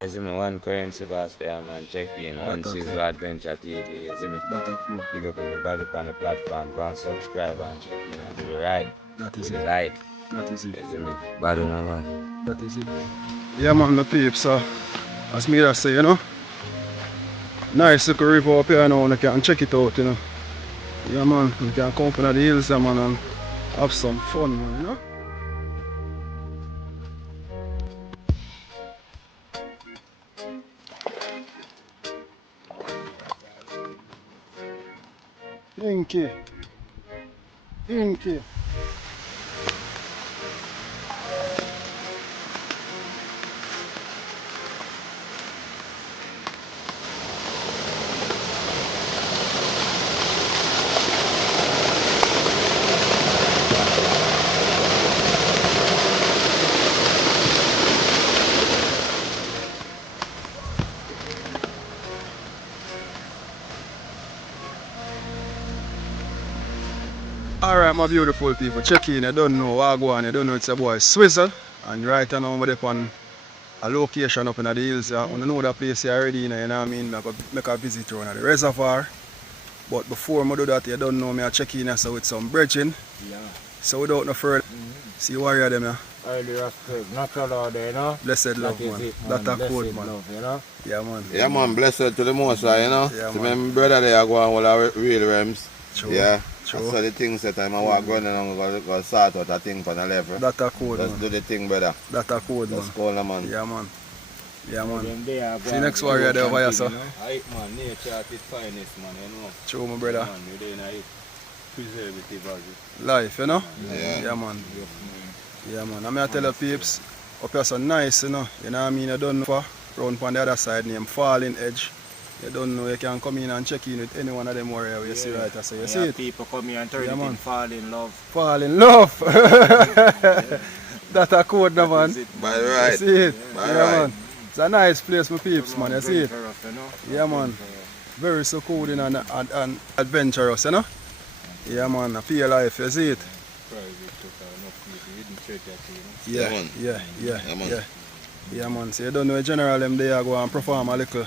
You see me, one currency boss there, man. Check in. One Sizzle Adventure TV. You see me? Big up everybody on the platform. Go and subscribe and check in and to the right. That is To the it. light. That is it. You see me? Bad on man. That is it. Yeah, man, the peeps. As me that say, you know, nice little river up here now. You can check it out, you know. Yeah, man, you can come up in the hills, yeah, man, and have some fun, man, you know. Inky. Inky. Alright, my beautiful people, check in. You don't know what I go on, you don't know it's a boy Swizzle. And right now, I'm up on a location up in the hills. I know that place here already, you know what I mean? I go make a visit around the reservoir. But before I do that, you don't know me, I check in so with some bridging. Yeah. So without no further, see warrior them, yeah. Early respect, natural order, you know? Blessed love, man. It, That a blessed code, man. love, you know? Yeah, man. Yeah, man, blessed to the most high, you know. Yeah, See, man. my brother there go on all our real realms. True. Yeah. True. So the things that I'm walk around and I'm go sort out a thing for the level. That a code, Just man. do the thing, brother. That a code, man. Just call them, man. Yeah, man. Yeah, man. Them See next warrior there over here, sir. Hype, man, nature at its finest, man, you know? True, my brother. Man, you're doing a preservative as it. Life, you know? Yeah. Yeah, man. Yeah, man. I'm going to tell the peeps, up here so nice, you know. You know what I mean? You don't know for round on the other side named Falling Edge. You don't know, you can come in and check in with any one of them warrior you see right there. So you see it? People come here and turn Yeah, it man. in fall in love. Fall in love. That a code, no, man. By You right. see it? By Yeah, right. man. It's a nice place, my peeps, man. You see it? You know? Yeah, man. Very so cool and adventurous, you know? Yeah, man. I feel life, you see it? Yeah, man. Yeah, Yeah, man. yeah. Yeah, man. So you don't know, general them there go and perform a little,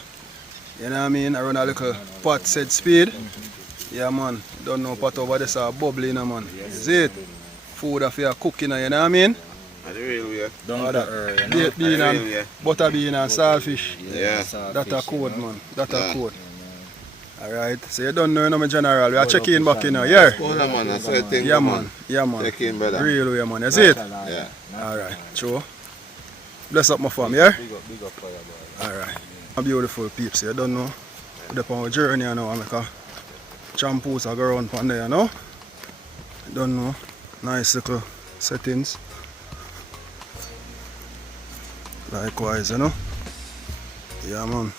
you know what I mean? I run a little pot set speed. Yeah, man. Don't know pot over this are bubbly, you know, man. You see it? Food of your cooking, you know what I mean? That's the real way. Down to earth, you know? Baked bean Real, and yeah. butter bean and saltfish. Yeah. That a code, man. That a Yeah. code. Alright, so you don't know, you know, my general. We are checking back in now, yeah? Call them, man. That's the thing. Yeah, man. Yeah, man. Check in, brother. Real way, man. You see it? Yeah. Alright, true. Bless up my fam, yeah? Big up for you, boy. Alright. A beautiful peeps, you don't know. We're on our journey, you know. I make a shampoos I go around from there, you know. You don't know. Nice little settings. Likewise, you know. Yeah, man.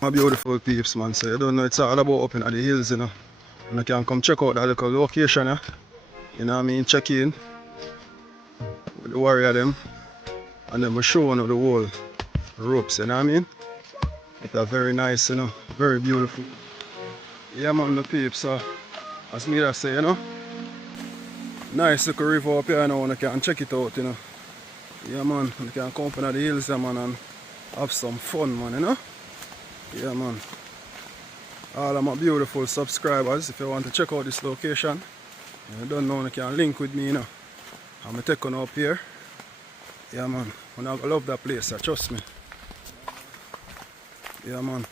My beautiful peeps, man. So you don't know, it's all about up in the hills, you know. And you can come check out that little location, yeah. You know what I mean? Check in with the warrior them. And then we're showing you the whole ropes, you know what I mean? It's a very nice, you know, very beautiful. Yeah, man, the peeps, so as me that say, you know. Nice little river up here, you know, and you can check it out, you know. Yeah, man, you can come up in the hills, yeah, man, and have some fun, man, you know. Yeah, man. All of my beautiful subscribers, if you want to check out this location, you don't know, you can link with me, you know. I'm taking up here. Yeah, man. And I love that place, trust me. Yeah, man.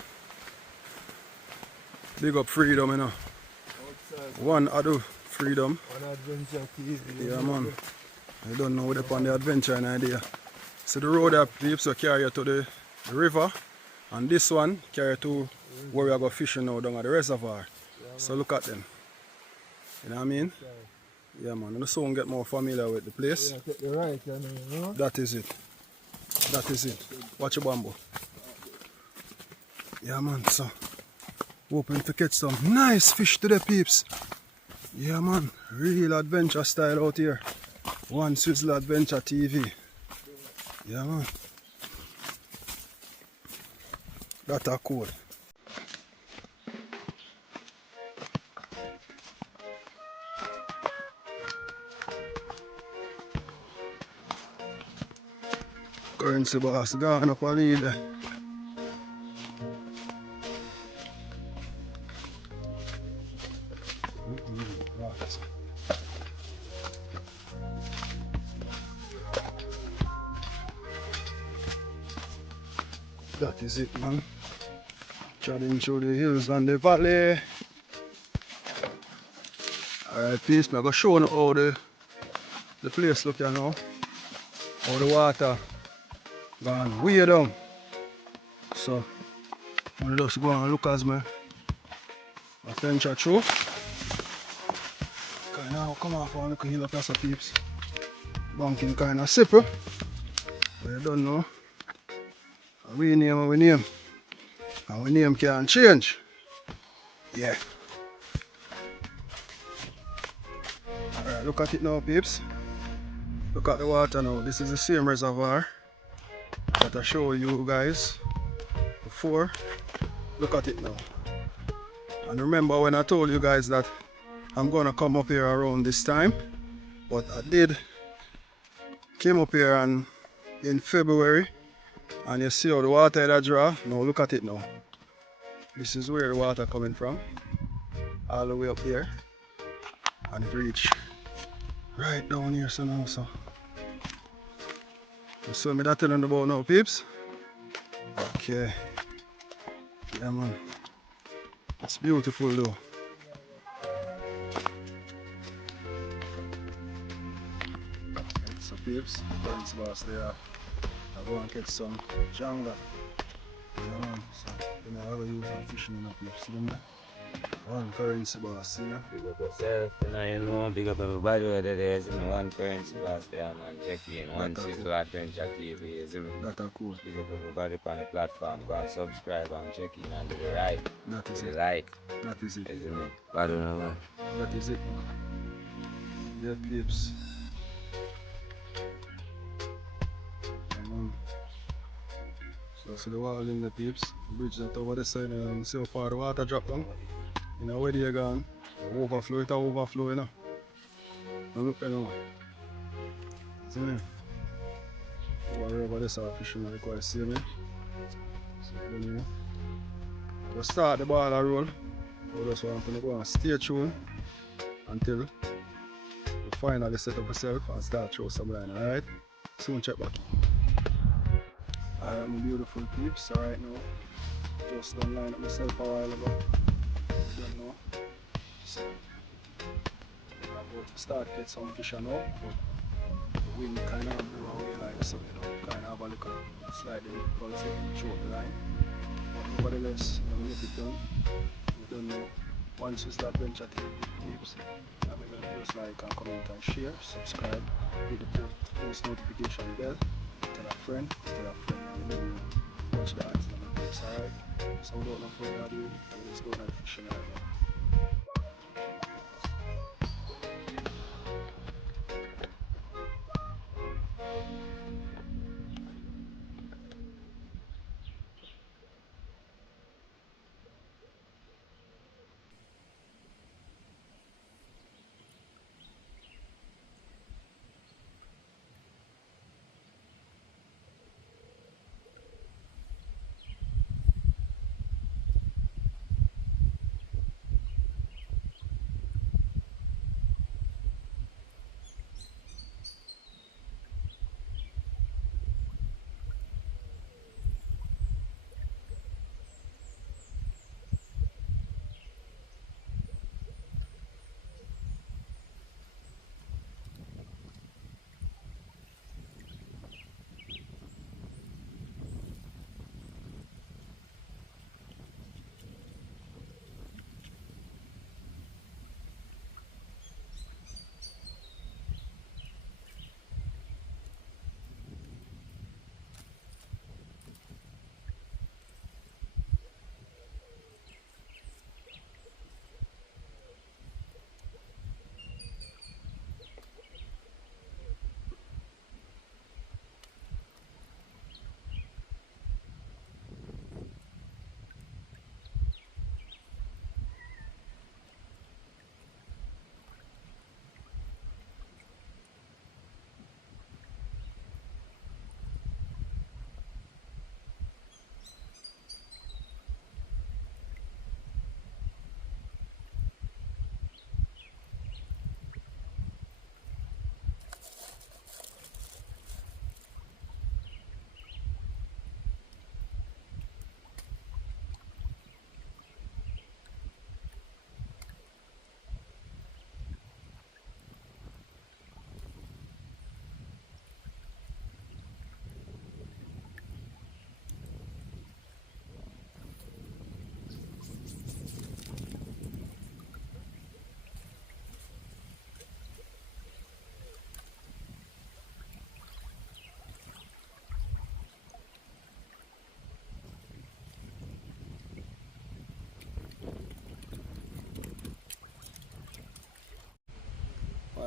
Big up freedom, you know. One Adu freedom. One adventure TV. Yeah, man. I don't know what upon the adventure and idea. So the road that keeps to carry you to the river, and this one carry to where we are going fishing now down at the reservoir. So look at them. You know what I mean? Yeah, man. And soon get more familiar with the place. Right, you know? That is it. That is it. Watch your bamboo. Yeah, man. So hoping to catch some nice fish to the peeps. Yeah, man. Real adventure style out here. One Sizzle Adventure TV. Yeah, man. That a cool. Currency boss gone up a lead. That is it, man. Trotting through the hills and the valley. Alright, peace. I'm going to show you how the place look here now. How the water gone way down. So, I'm just go and look as I venture through. Kind of come off and look hill up here, so peeps. Banking kind of simple. But you don't know. We name what we name. And we name can't change. Yeah. Alright, look at it now, peeps. Look at the water now. This is the same reservoir that I showed you guys before. Look at it now. And remember when I told you guys that I'm gonna come up here around this time, but I did came up here in February, and you see how the water that draw. Now look at it now. This is where the water coming from, all the way up there, and it reach right down here. So now, so me that telling about now, peeps. Okay, yeah, man. It's beautiful though. So peeps, thanks boss there. I go and catch some janga. Yeah, man. So you know I go use some fishing in the peeps. See them there? One currency boss, you know. Big up yourself, you know, big up everybody where there is, you know, one currency boss there, man. Check in, one Sizzle Adventure TV, you see me? That are cool. Big up everybody on the platform, go and subscribe and check in and do the right, That is do it. the like, That is it. you see me? I don't know why. That is it. Yeah, peeps. So see the wall in the peeps. The bridge that over the side and see how far the water drop down. You know where they gone. Overflow, it overflow, you know. Now look, you know. See me? Wherever this are fishing, I quite see me. So you know. We'll start the ball a roll. We just want to go and stay tuned until we finally set up ourselves and start throw some line, alright? Soon check back. Alright, my beautiful peeps, so right now, just done line up myself a while ago. Don't know. So, I'm about to start to get some fish now, but the wind kind of blew away like so, you know, kind of have a look at slightly difficult to throw the line. But nevertheless, I'm going to get it done. We don't know. Once we start venture tips, I'm going to just like and comment and share, subscribe, hit the post notification bell, tell a friend, and then watch the ads on the tips, alright? So without no further ado, let's go on the fishing right now.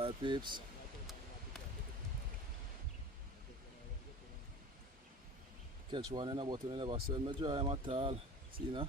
Alright, peeps. Catch one in a bottle, I never saw me dry him at all. See now?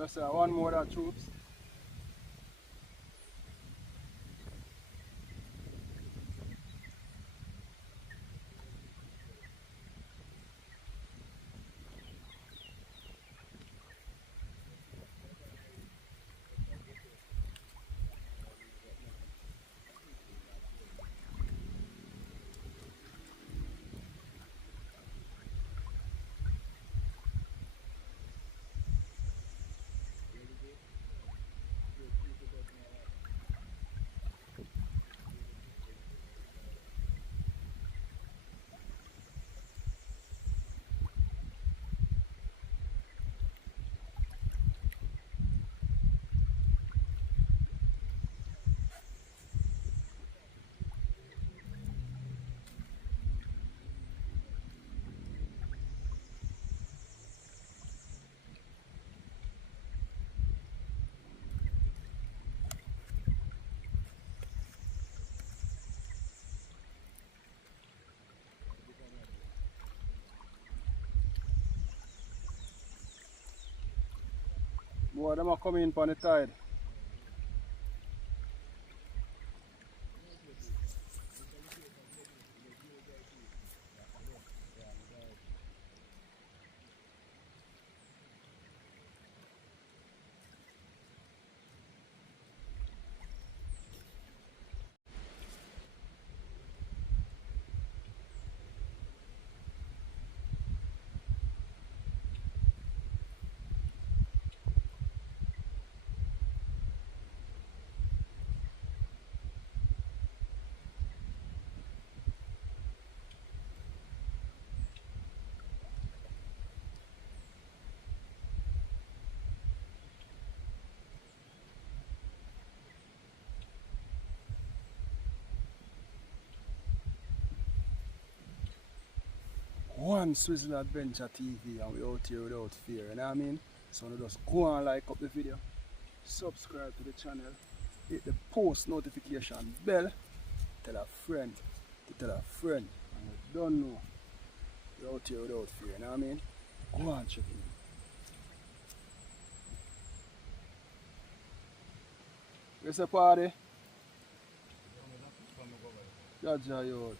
That's one more that troops. Boy, them are coming in on the tide. One Swizzle Adventure TV and we out here without fear, you know what I mean? So we just go and like up the video, subscribe to the channel, hit the post notification bell, tell a friend to tell a friend, and we don't know we're out here without fear, you know what I mean? Go and check in. Where's the party? Jaja, yo.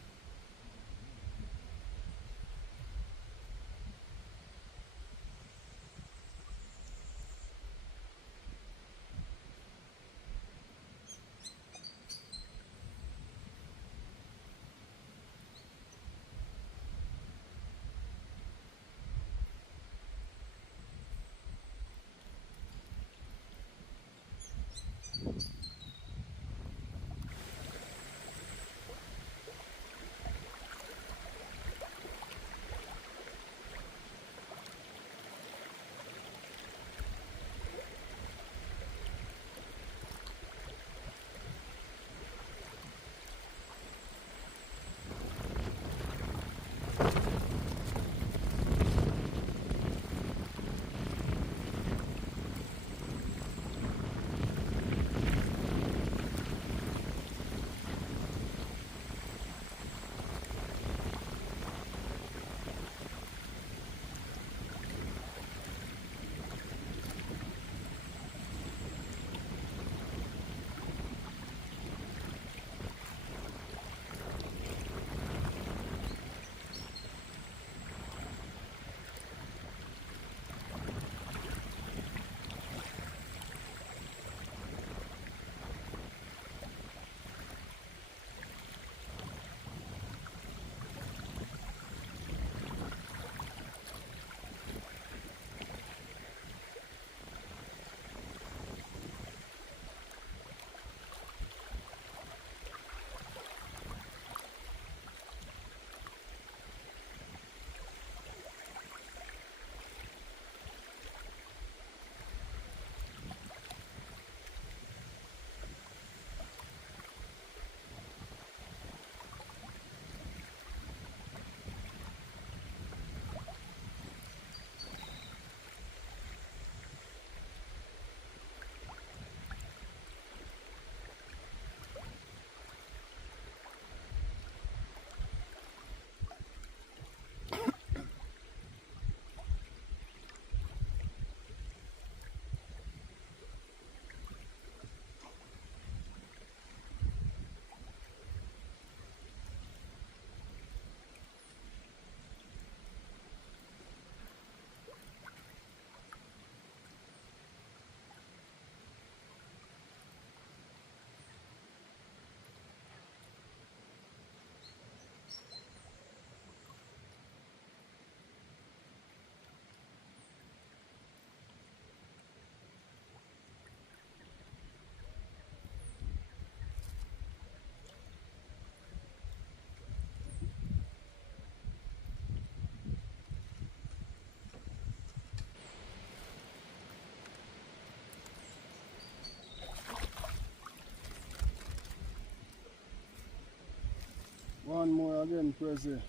One more again, Prezi.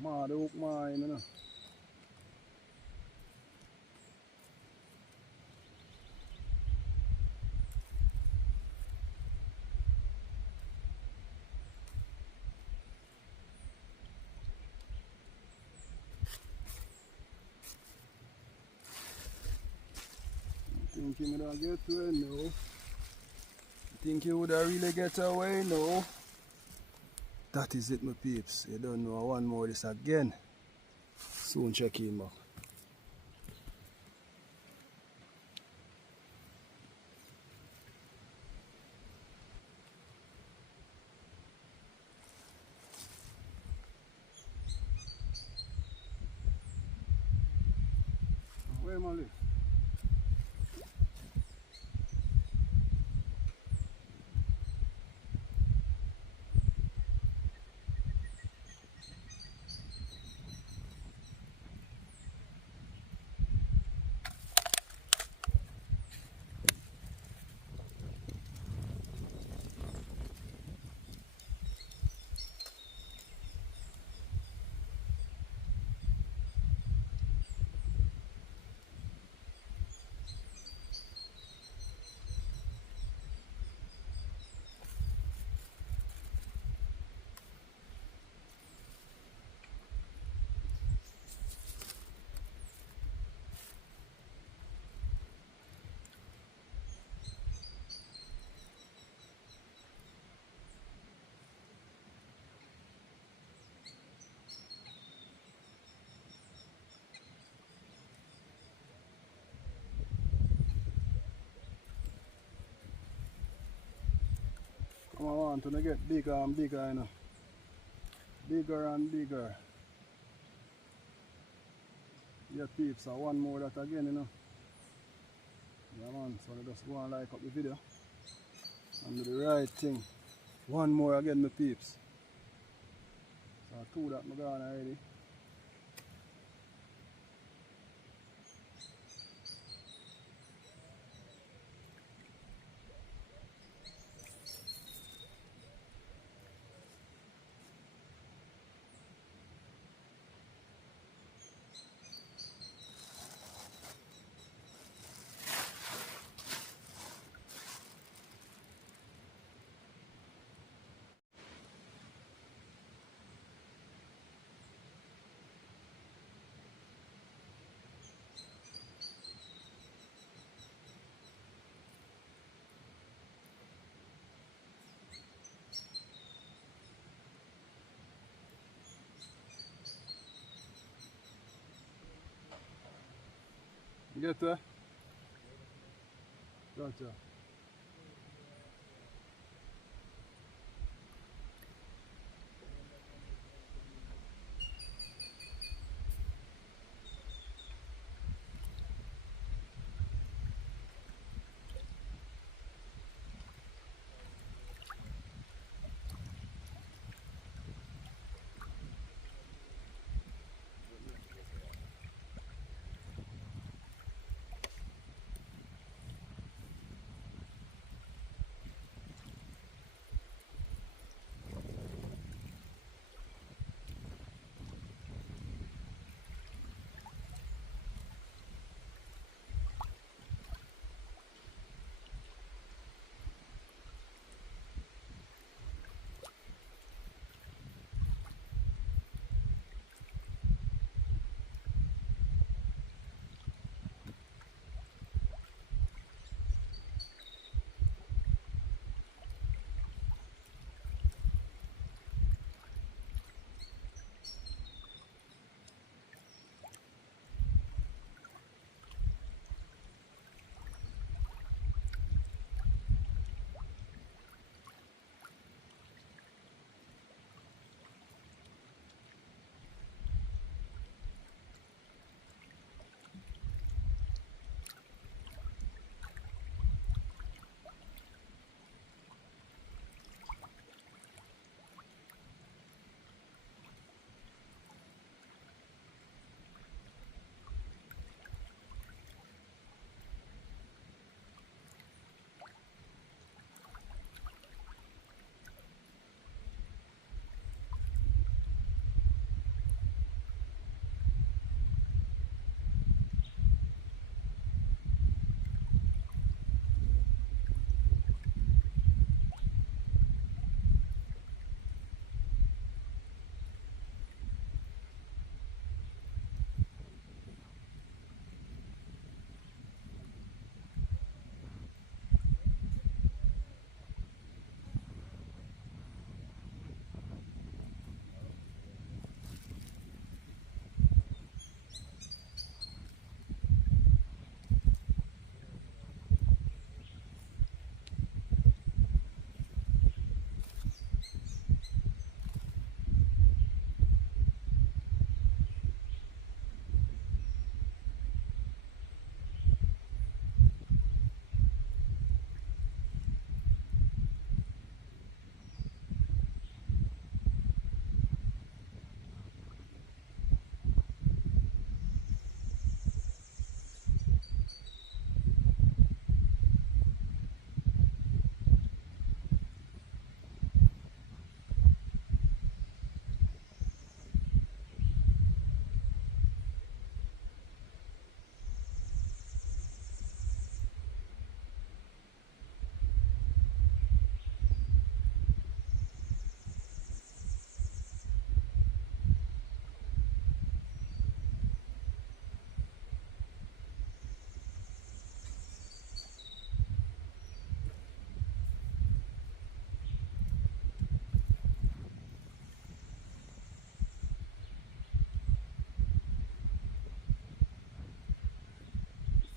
Ma, the hook mine, you know. Think you would get away? No. Think you would really get away? No. That is it, my peeps. You don't know. One more this again. Soon check in back. Where am I live? Come on, to get bigger and bigger, you know. Bigger and bigger. Yeah, peeps, so one more that again, you know. Yeah, man, so I just go and like up the video and do the right thing. One more again, my peeps. So two that I'm gone already. Get there? Gotcha.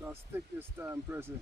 Start stick this time, Prezi.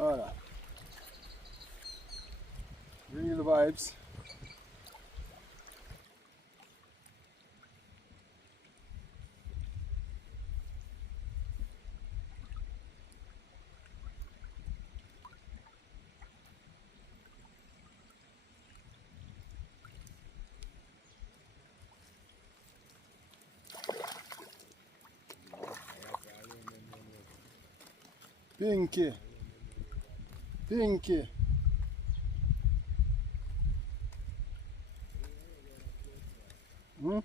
Alright. Real vibes. Pinky. Pinky. Hmm?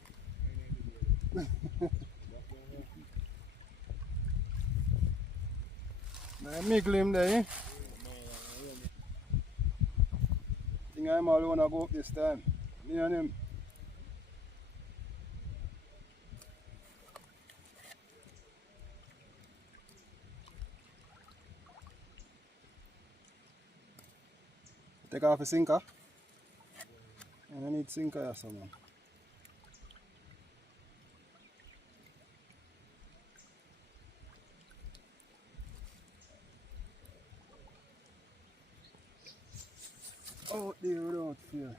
I make him there, eh? I think I'm all gonna go up this time. Me and him. Take off a sinker. I need sinker or something. Out there without fear.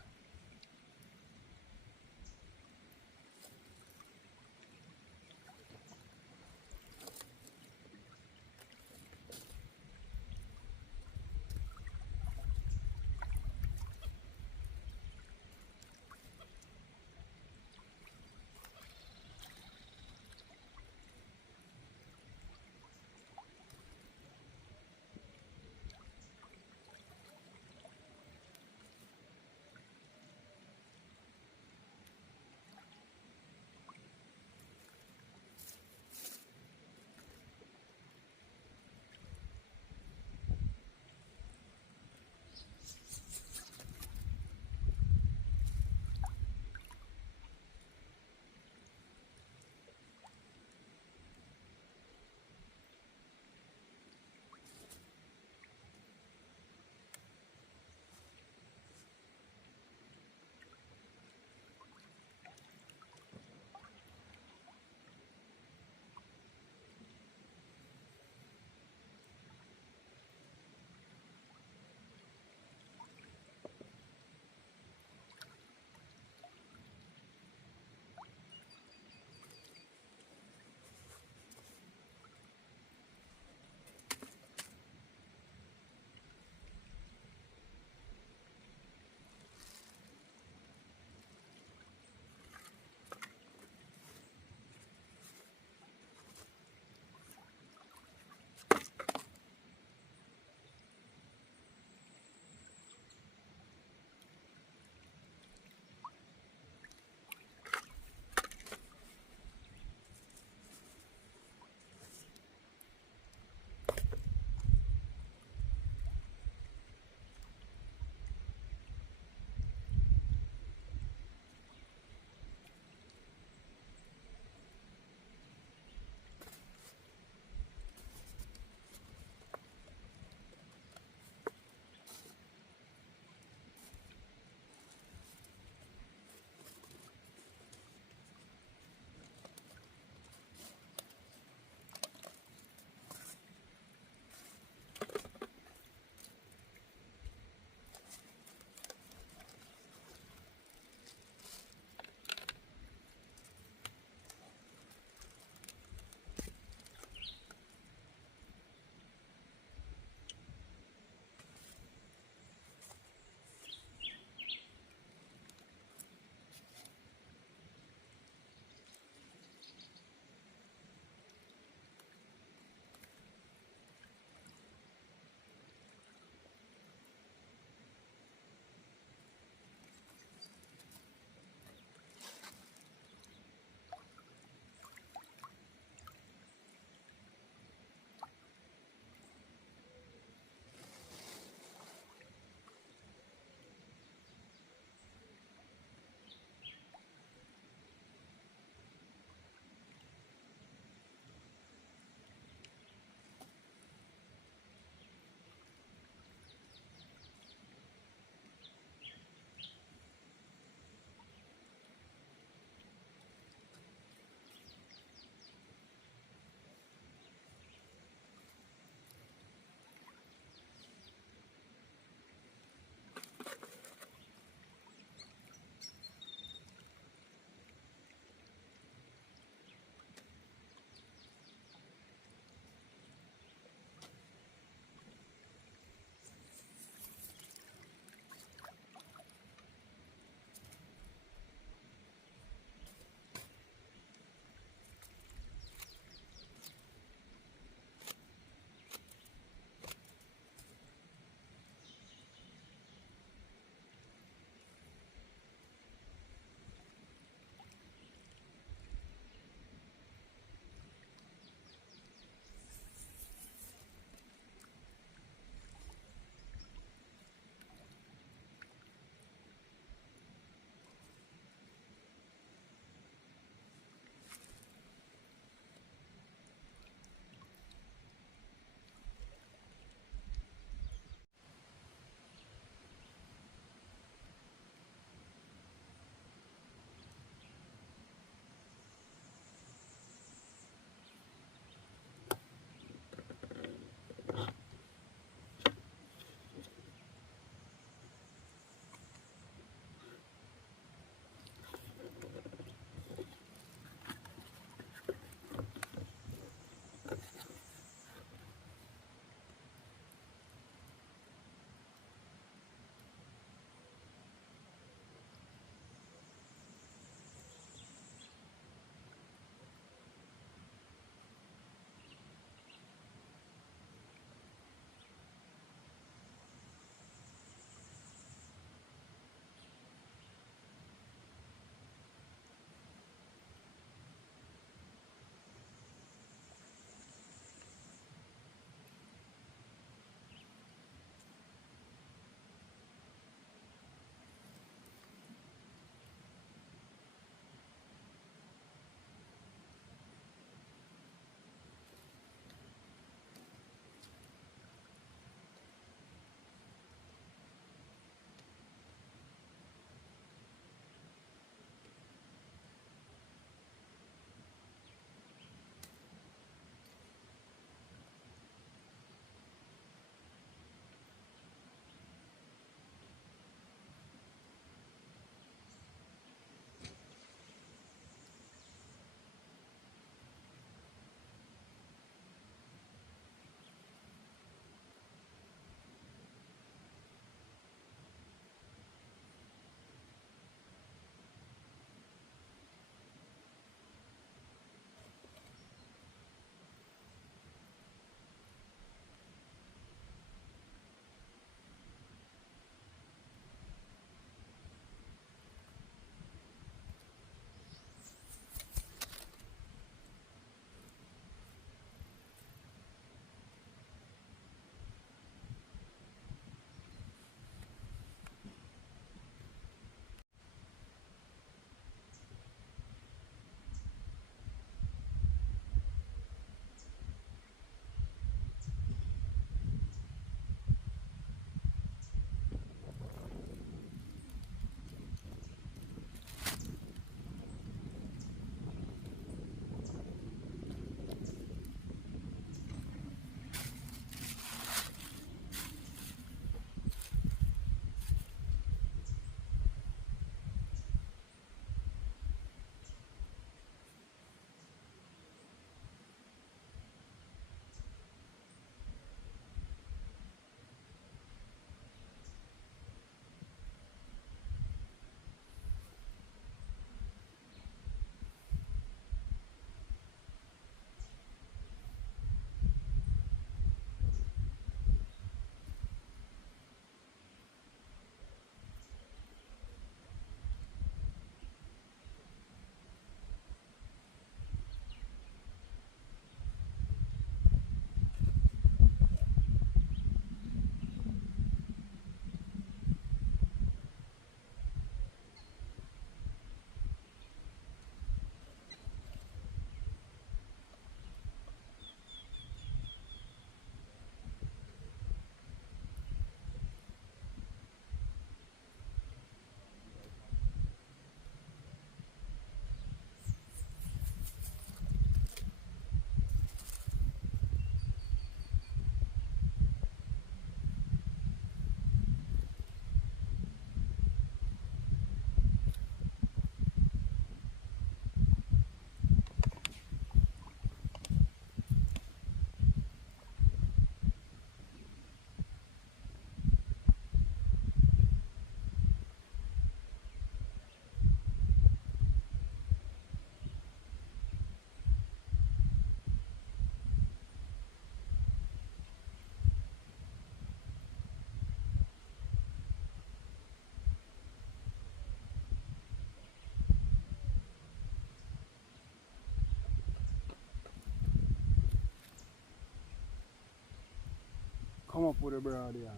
come up with a broad here.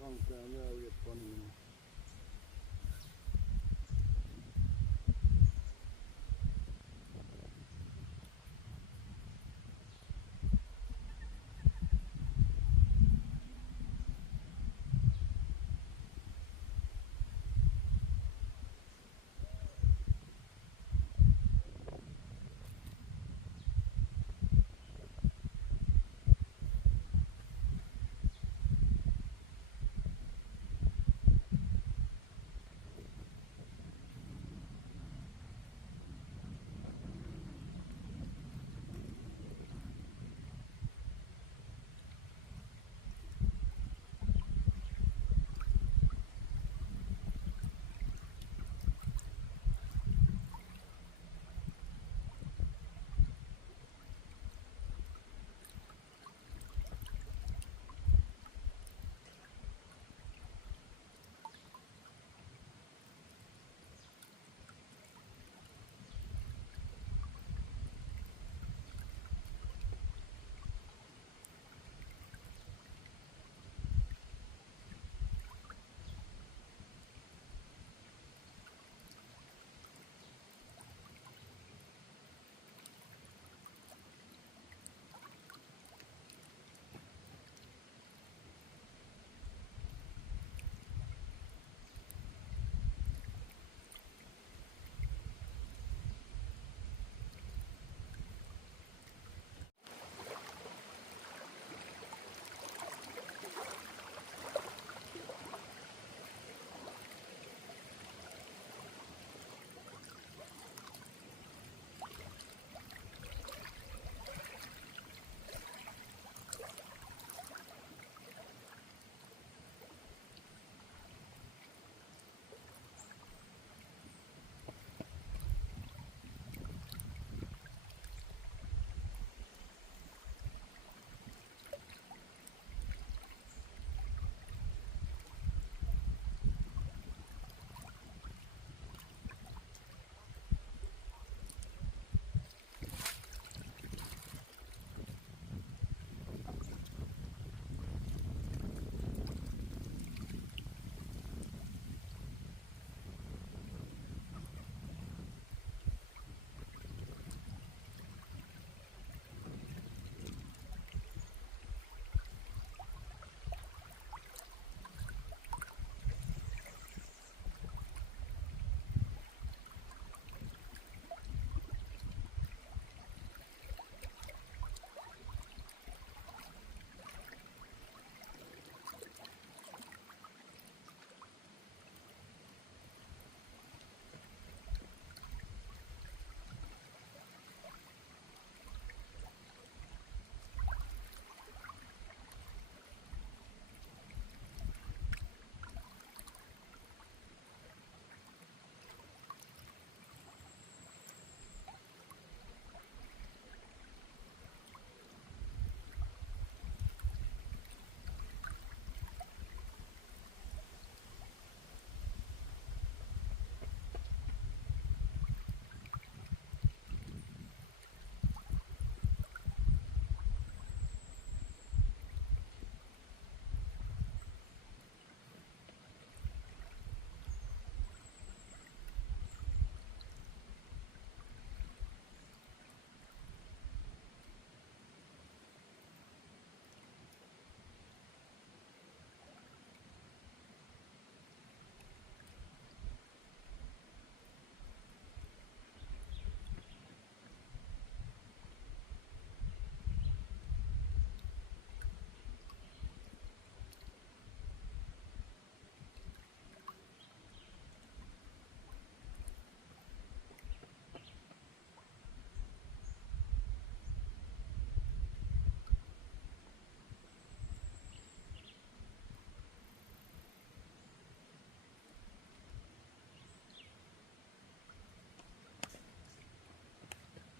Long time, yeah, wait for me.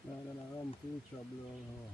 Then I ram future blow.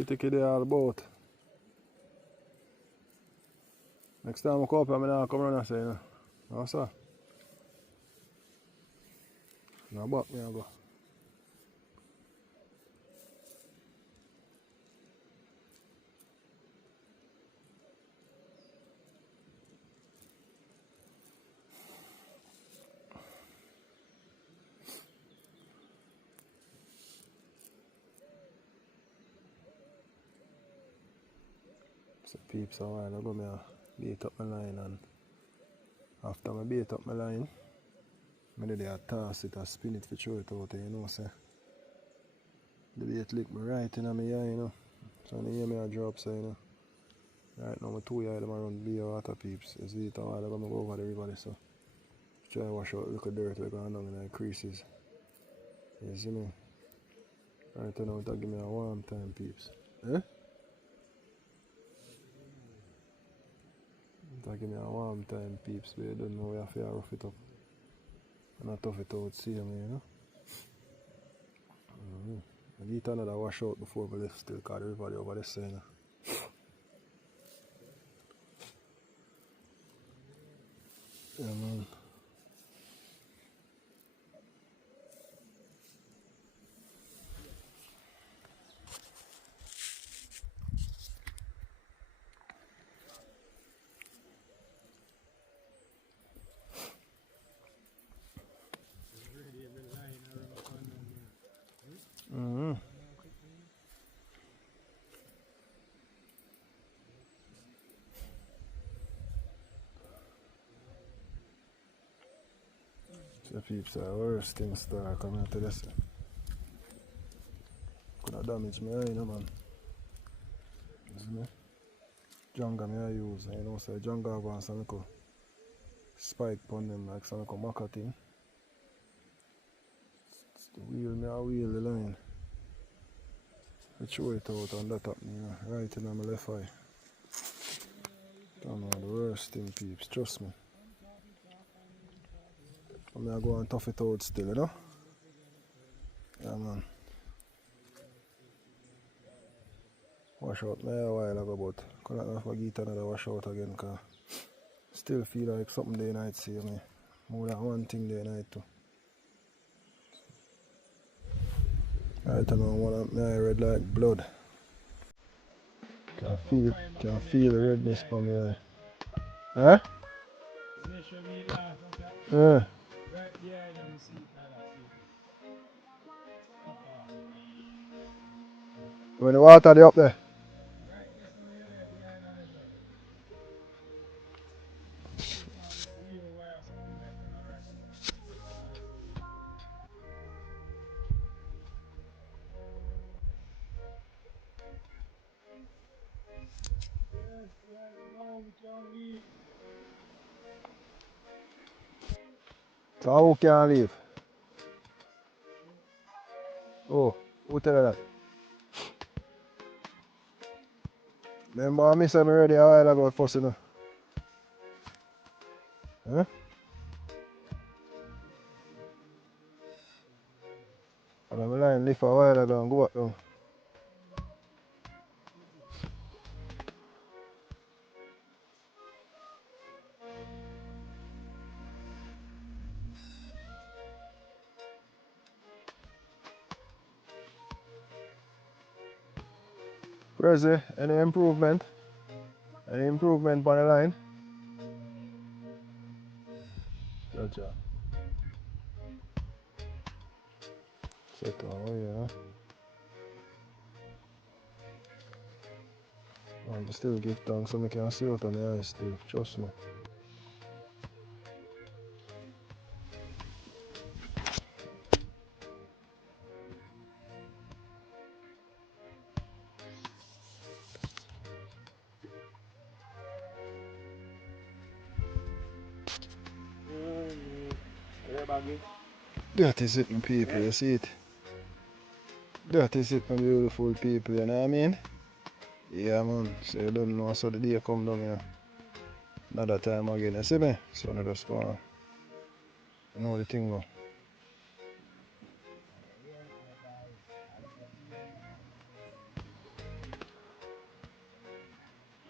Kitty Kitty all about. Next time I come up here, I'm going to come around and say, you know. No, sir. No, back me I go. So peeps a while ago, I beat up my line, and after I beat up my line, I did a toss it, I spin it for throw it out, you know, say. The bait lick me right in my eye, you know. So when you hear me a drop, so, you know. Right now, my 2 eye, them around beer water peeps. You see it a while ago, I go over the river, so. Try to wash out a little dirt like going down in the creases. You see me? Right now, it'll give me a warm time, peeps. Eh? It'll give me a warm time, peeps, but you don't know we have to rough it up. And I tough it out, see me, you know? I need another wash out before we left still, because the river over this side, you know? Yeah, man. So peeps are worst thing start coming to this. Could have damaged my eye, you know, man. You see me? Jungle me I use, you know, so jungle have on some little spike on them, like some little maca thing. It's the wheel, me I wheel the line. I throw it out and that happened, you know, right in my left eye. That's one of the worst thing, peeps, trust me. I'm going to go and tough it out still, you know? Yeah, man. Wash out my hair a while ago, but I can't forget another wash out again, because still feel like something day night see me. More than one thing day night too. Right now, one of my eye red like blood. Can feel the redness from my eye. Huh? Yeah. When the water they up there. So who can leave? Oh, who tell you that? Remember I miss them already a while ago first, you know. Huh? And I'm line lift a while ago and go back down. Prezi, any improvement? Any improvement on the line? Gotcha. Set on, yeah. I still give thanks so I can see out on the eyes still, trust me. That is it, my people, you see it? That is it, my beautiful people, you know what I mean? Yeah, man, so you don't know, so the day come down here. Another time again, you see me? So I just want to know the thing go.